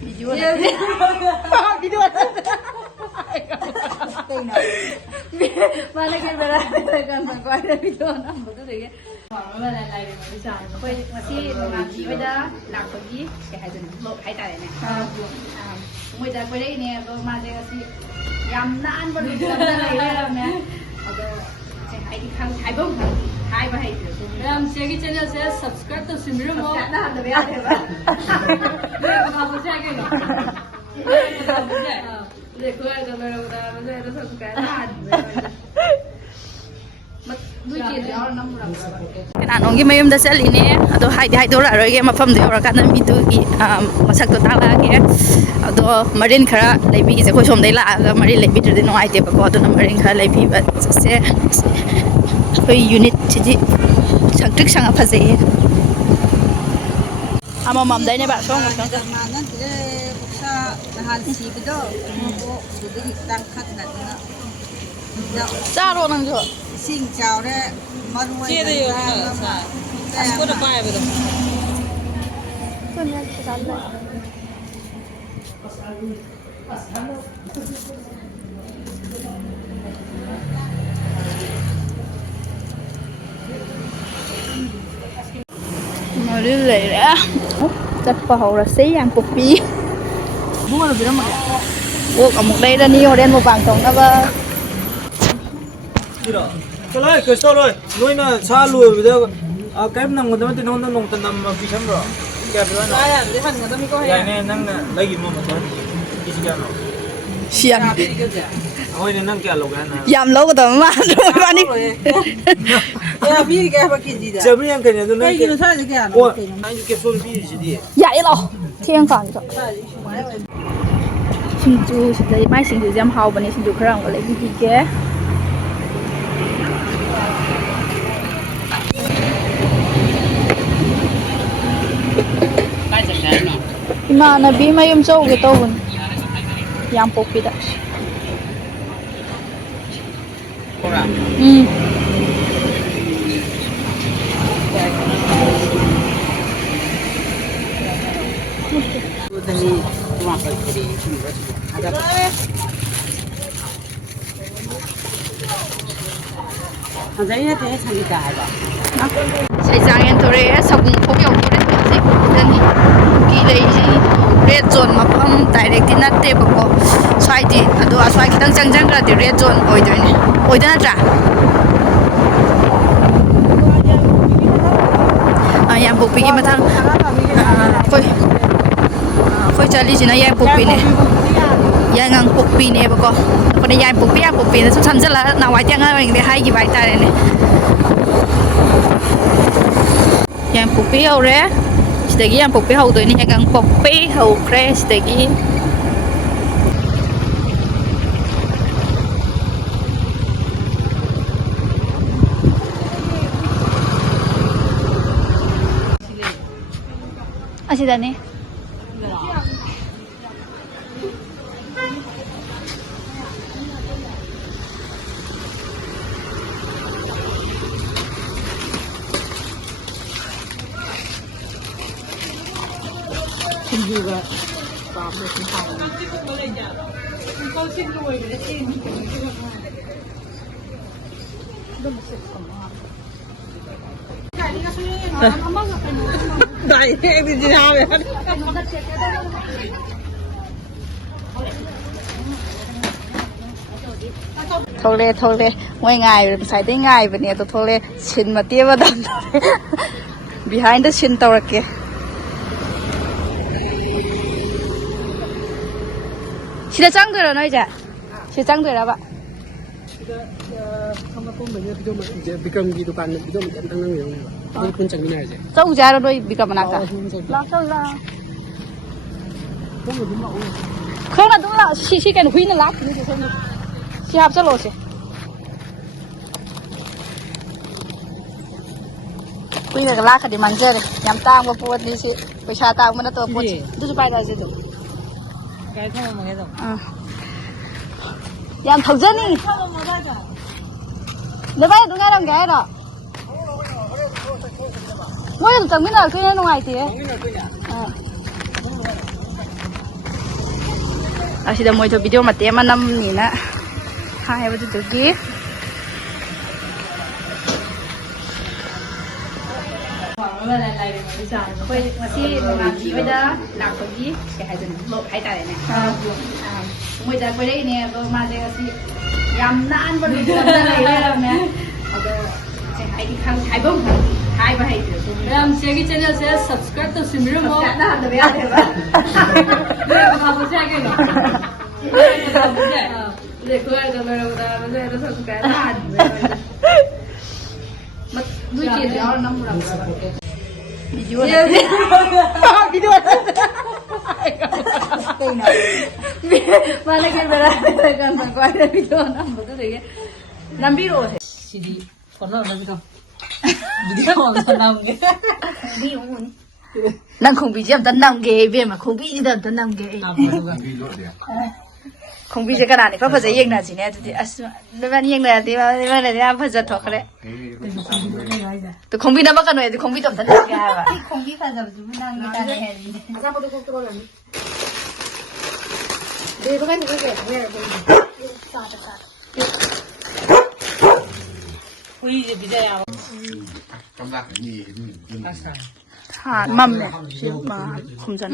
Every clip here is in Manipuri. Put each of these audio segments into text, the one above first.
video mana ke berada kan kau ada video nama tu deh. Mana lain macam kau masih mengaji pada nak pergi ke haji lo hai tak ni. Muda kau ni apa macam masih yang nan baru jalan lagi ni. Ada hai di kang hai bom hai bahai tu. Ram segi channel saya subscribe tu simran mo. Nah ada biar ada. Kamu saya ke ni? देखो यार कैमरा बता मुझे तो सब कहना आज Nanonggi mayum da saline ado haidi haidora roge mafam de ora kana mitu gi masak to tala ge ado marin khara leibi gi ko som dei la ga mari leibi de no aite ba ko ado marin khara leibi ba se koi unit ji sangtrik sanga phaje ama mam dai ne ba song ngam song hal si bedo ko sudah ditang khat na na charo nang jo sing chao re maru che de yo sa asko da pai bedo sonya challa mari le ra chappa hora sei yang kopi mua được đâu mà buộc ở một đây là nhiều đen một vàng trồng đó vâng đi rồi cái này cứ sao rồi nuôi nó xa lùi bây giờ cái nằm người ta thì nó nông tận nằm mà phi sắm rồi cái đó nó ai để thằng người ta mới có cái này năng lấy gì mà thôi cái gì nó xiên ôi nên năng cái lồng cái này yam lâu cái tầm mà rồi bạn đi ya bi cái ba ki ji da giờ bây giờ cái này tôi nói cái nó sai cái ủa anh cái số bi gì đi dạ lo thiên phản rồi 신주 진짜 많이 신주 좀 하고 보니 신주 그런 거 레기게 이마나 비마염 저게 떠본 양복비다 Saijangan tore sabung pokok tore tu dan gila ini red zone mapam direct di nate bako swai di ado aswai kita jang kerja red zone oi tu ni oi dah natra yang bukti kita matang koi cari sini yang bukti ni yang ngang bukti ni bako pada yang bukti ni tu sambil lah nawai tiang orang ini hai gibai tare ni yang bukti orang sedagi yang bukti hau tu ni yang ngang bukti hau kre sedagi asyik dah ni juga apa sih tahu kau sih dua ini đại cái gì nào vậy thôi lê ngoài ngày sai tới ngày vậy nè thôi lê xin mà tiếp vào đằng behind the scene tao kìa Sudah canggih lah, Noja. Sudah canggih lah, Pak. Kamu pun banyak video bikam di depan video macam tentang yang ini pun canggih aja. Tahu cara doi bika manaka. Langsung lah. Kau nak tu lah, si kan hui nak lap ni tu siap selalu sih. Hui nak lap di manjer, yang tang buat di si, pesawat tang mana tu buat, tu supaya dah situ. cái thằng mà cái gì yang thầu dân đi nếu vậy tôi nghe đồng cái đó mỗi lần chẳng biết là cái nó ngoài thì ꯑꯁꯤꯗ ꯃꯣꯏꯗꯣ ꯚꯤꯗꯤꯑꯣ ꯃꯇꯦꯛ ꯑꯃ ꯅꯝꯅꯤꯅ ꯍꯥꯏꯕꯗꯨꯗꯒꯤ ꯑꯩꯈꯣꯏ ꯉꯁꯤ ꯅꯣꯡꯉꯥꯟꯕꯤ ꯍꯣꯏꯗ ꯂꯥꯛꯄꯒꯤ ꯀꯩ ꯍꯥꯏꯗꯣꯏꯅꯣ ꯕ꯭ꯂꯣꯛ ꯍꯥꯏꯇꯥꯔꯦꯅꯦ ꯃꯣꯏꯗ ꯀꯣꯏꯔꯛꯏꯅꯦ ꯑꯗꯣ ꯃꯥꯁꯦ ꯉꯁꯤ ꯌꯥꯝ ꯅꯥꯟꯕ ꯅꯨꯃꯤꯠꯇ ꯂꯩꯔꯝꯃꯦ ꯑꯗꯣ ꯍꯥꯏꯗꯤ ꯍꯥꯏꯕ ꯍꯩꯇ꯭ꯔꯦ ꯃꯌꯥꯝ ꯆꯦꯒꯤ ꯆꯦꯅꯦꯜꯁꯦ ꯁꯕꯁꯀ꯭ꯔꯥꯏꯕ ꯇꯧꯁꯤꯟꯕꯤꯔꯝꯃꯣ ꯍꯟꯗꯕ ꯌꯥꯗꯦꯕ ꯍꯥꯞꯄꯁꯦ ꯀꯩꯅꯣ ꯂꯣꯏꯔꯒ ꯃꯁꯦ ꯁꯕꯁꯀ꯭ꯔꯥꯏꯕ ꯍꯥꯟꯕ ꯅꯣꯏ ꯆꯦꯁꯨ ꯌꯥꯎꯔ ꯅꯝꯃꯨꯔꯕ mana kira kan ko ada video nambah tuh deh nambiru Sidi kono lagi tuh video nang nang không bị chém tấn nang ghê về mà không bị gì đâu tấn nang ghê không bị cái nào này phải phải yên là gì nè thì nếu bạn yên là thì là phải giật thuộc đấy tôi không biết nó bắt cái này thì không biết tầm tấn nang ghê à không biết phải giờ chúng đang người ta này Sao mà tôi không có làm Đi có cái gì cái nghe Ui gì bây giờ à Cảm giác cái gì 아, 맘네. 마, 곰잔.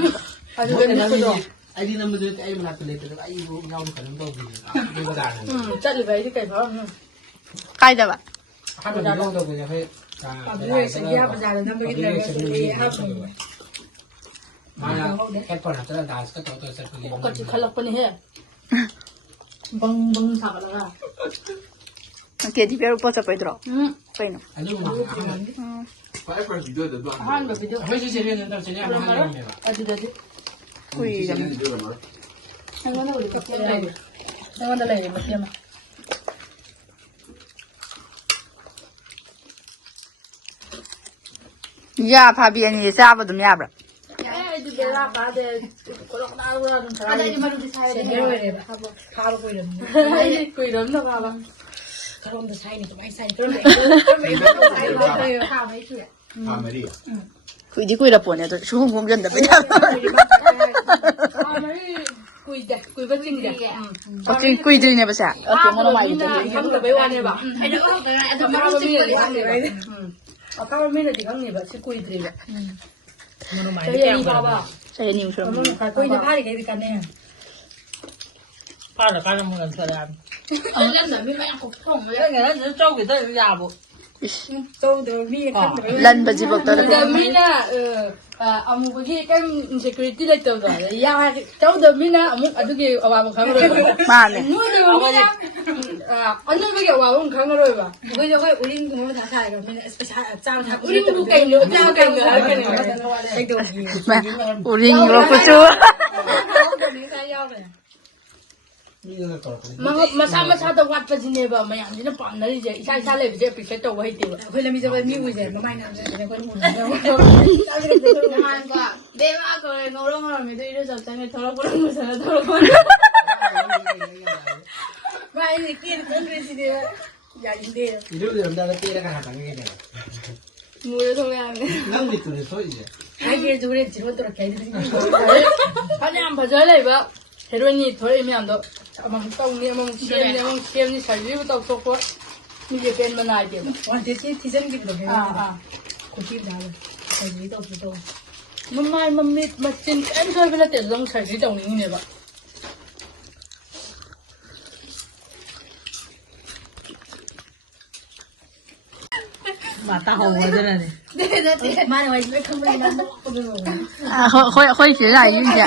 아주 재밌어도 아이 넘어들 아이 만 앞에 내들 아이 이거 나오는 거는 또 이거 다 짜리 봐 이렇게 봐 까이다 봐. 하면 나오는 그냥 해 뭐에 생기야 보자는 남들이 때문에 하고 만약 캡퍼나 저런 다 스커트 또 세트리 똑같이 칼락뻔히 해 벙벙 사가다가 걔 디베로 뻗어 보이더라. 보이노. 아니면 Phải phải chỉ đưa được đoạn 한거 비디오 회지 재료는 더 전혀 안 하는 거야 어디다지 우리 đưa được mới 상관은 우리 캡처해 상관은 내 맞지마 야, 바비안이 싸버도 야브라. 내가 봐대 꼴랑 나오라는 사람이 ada di mana di saya 재료에 바로 보이는 보이는 거 봐봐 그런데 사이는 좀 많이 사이 그런데 다 mấy chuyện à mấy đi 그디 꾸이라 보내도 좋은 공전다 보자. quỳ với kinh kìa 어떻게 꾸이들이네 보자. 어떻게 뭐로 많이 돼. không được bế quan đi bà ada orang ada các orang bạn biết là gì vậy các bạn biết là gì không nhỉ bà sẽ quỳ thì vậy Nó mày cái gì bà bà 사장님 그럼. phải quỳ cho hai thì cái gì cần nè Pha là pha trong một lần thời gian ada nggak memang aku tong Cái người nó trâu cái tới già bộ tôi được mi không được 란 바지 벗다. được mi nè ông một cái security lại tôi rồi ya cháu được mi nè ông ở cái ở một kháng rồi 마네. nuôi được mi nè anh nuôi cái ở một kháng rồi bà bây giờ cái urin của mình đã xài rồi mình special trang thạc urin một cái nữa cái nữa cái đồ gì 마, 우리 로프슈. mà sao tao quạt cho chị nè bà mày ăn gì nó bẩn đấy gì sai sai lại bây giờ bị cái tàu hay tiêu hơi làm gì vậy mi bây giờ mà mai nào sẽ quên hồn đâu mai qua đêm mà coi ngồi đó mà mình đi đưa dọc sang cái thằng nó cũng ngồi sang thằng nó cũng mai này kia cũng cái gì đấy dạ gì đấy 이러고 연다가 때려가 나가게 돼. mua thôi ăn 난 밑으로 서 이제. ai kia chú đấy chỉ có tôi cái gì anh em phải chơi này bà thế rồi nhỉ thôi em làm đó mà tông đi mà xem đi sai đi tao số quá như vậy bên mà này chứ hoàn thế thì dân kịp được có kịp nào sai đi tao số mà mà trên em thôi bây giờ tiền lông sai đi tao như này bà Mà tao hầu rồi thế này mai này mày không lên đâu 아, 허이 제가 이유지.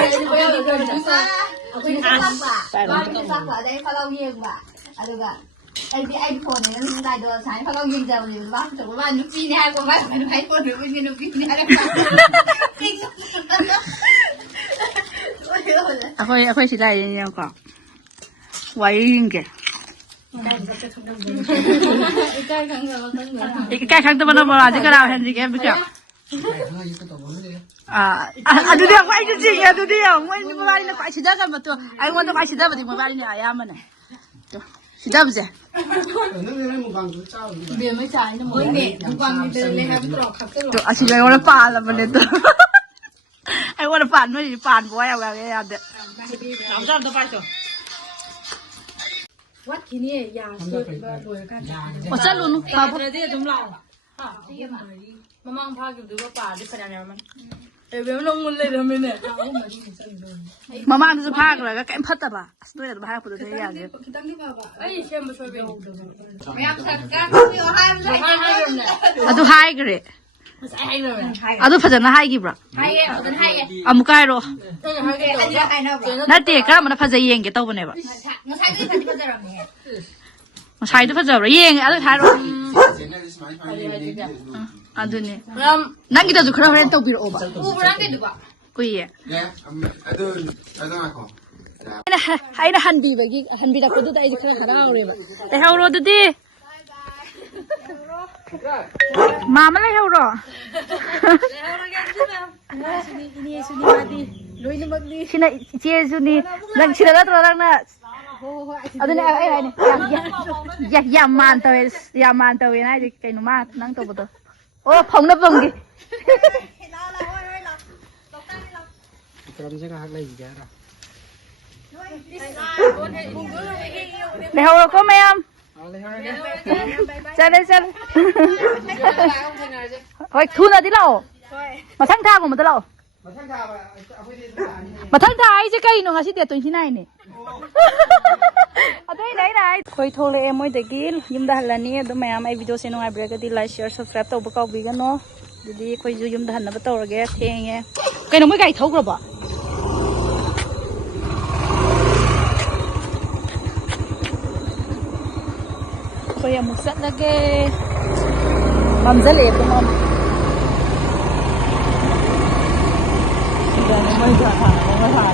aku ini apa dari kalau dia gua aduh iPhone ini dari dua saya kalau dia jauh lebih bang coba banyak sini aku main iPhone dulu ini ada 허이 제가 이유니까. 와이인게. 이게 깔강도 보면 아직 그라 현지게 보죠. 아두디야 과이지 아두디야 뭐 이거 말이나 과시다 잡아 또 아이고 너 과시다 버디 뭐 말이냐 아야만은 시다 보자 biển mới trái nó mới mẹ quăng đi lên hai cái trò khắc cái 또 아시가 오늘 빠라 보네 또 ไอ้วันปั่นไม่ปั่นบ่อยเอาแบบนี้เด็ด 3 ต่อไปจ้ะ วัดที่นี่ยาเชื่อก็รวยกัน 我这轮 ปลาประเดี๋ยวจุ่มเรา มามั่งพากินดูว่าป่าที่ขนาดนี้มันเบลลงมันเลยทำไมเนี่ย 妈妈就是怕了，个干怕的吧？对的，怕不得这样的。 ไอ้เชื่อมาช่วยเบล ไม่อยากสักการเดี๋ยวให้มันเลย ให้ให้เลยเนี่ย 啊，都嗨个嘞， ให้เลย 啊，都发展那嗨个不？ ให้เอาเป็นให้ 啊，没改咯。 ให้ให้ อันนี้ให้เนาะ 那这个嘛，那发展烟给到不呢吧？ มันใช้ด้วยกันที่เขาจะรำเนี่ย 我猜都发展了烟，啊，都猜了。现在是蛮欢迎的。啊，对呢。 พยายาม 那你这就可能会倒闭了吧？ กูไม่รังเกียจดูป่ะ 贵耶。 เนี่ยไอ้ตัวมาขอ 那还那韩币吧？韩币的不都在一起看看到了吧？来好了，对的。妈妈来好了。现在接住你，让起来了多让那。啊，对呢，哎呢，呀慢到位，呀慢到位，那就给侬妈能做不到。哦，碰了碰的。 Để hầu có mấy em? Chơi đây chơi. Thôi thu là tí lâu. Mà thằng tha của mình tí lâu. Mà thằng tha ấy chứ cây nó ngã xí tiệt tuần thế này nè. Ở đây đấy này. Thôi thôi em mới được kia. Nhưng đã là nè, đó mày em video xem nó ai biết cái like share subscribe tao bắt câu bị cái nó. Đi coi zoom đã nó bắt tao rồi cái thế nghe. Cái nó mới gãy thấu rồi bà. Bây giờ một set là cái mầm rất đẹp đúng không? Bây giờ nó mới thả